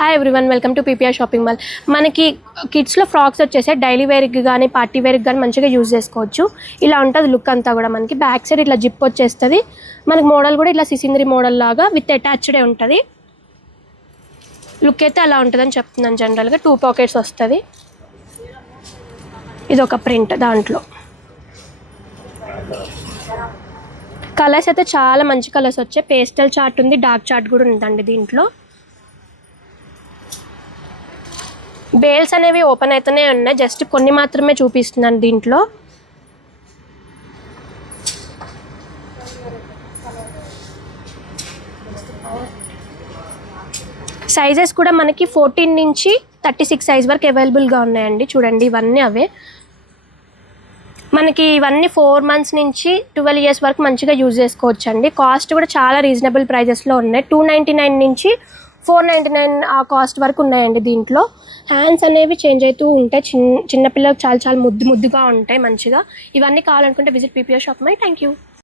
Hi everyone, welcome to PPR shopping mall. మనకి కిడ్స్లో frocks వచ్చేసి daily వేర్కి కానీ పార్టీ వేర్కి కానీ మంచిగా యూజ్ చేసుకోవచ్చు. ఇలా ఉంటుంది లుక్ అంతా కూడా. మనకి బ్యాక్ సైడ్ ఇట్లా జిప్ వచ్చేస్తుంది. మనకి మోడల్ కూడా ఇట్లా సిసింద్రి మోడల్ లాగా విత్ అటాచ్డే ఉంటుంది. లుక్ అయితే అలా ఉంటుందని చెప్తున్నాను. జనరల్గా 2 పాకెట్స్ వస్తుంది. ఇది ఒక ప్రింట్. దాంట్లో కలర్స్ అయితే చాలా మంచి కలర్స్ వచ్చాయి. పేస్టల్ చార్ట్ ఉంది, డార్క్ చార్ట్ కూడా ఉందండి. దీంట్లో బేల్స్ అనేవి ఓపెన్ అయితేనే ఉన్నాయి, జస్ట్ కొన్ని మాత్రమే చూపిస్తున్నాను. దీంట్లో సైజెస్ కూడా మనకి 14 నుంచి 36 సైజ్ వరకు అవైలబుల్గా ఉన్నాయండి. చూడండి, ఇవన్నీ అవే. మనకి ఇవన్నీ 4 మంత్స్ నుంచి 12 ఇయర్స్ వరకు మంచిగా యూజ్ చేసుకోవచ్చు అండి. కాస్ట్ కూడా చాలా రీజనబుల్ ప్రైజెస్లో ఉన్నాయి. 299 నుంచి 499 ఆ కాస్ట్ వరకు ఉన్నాయండి. దీంట్లో హ్యాండ్స్ అనేవి చేంజ్ అవుతూ ఉంటాయి. చిన్నపిల్లలకు చాలా ముద్దుగా ఉంటాయి మంచిగా. ఇవన్నీ కావాలనుకుంటే visit PPR shop my. Thank you.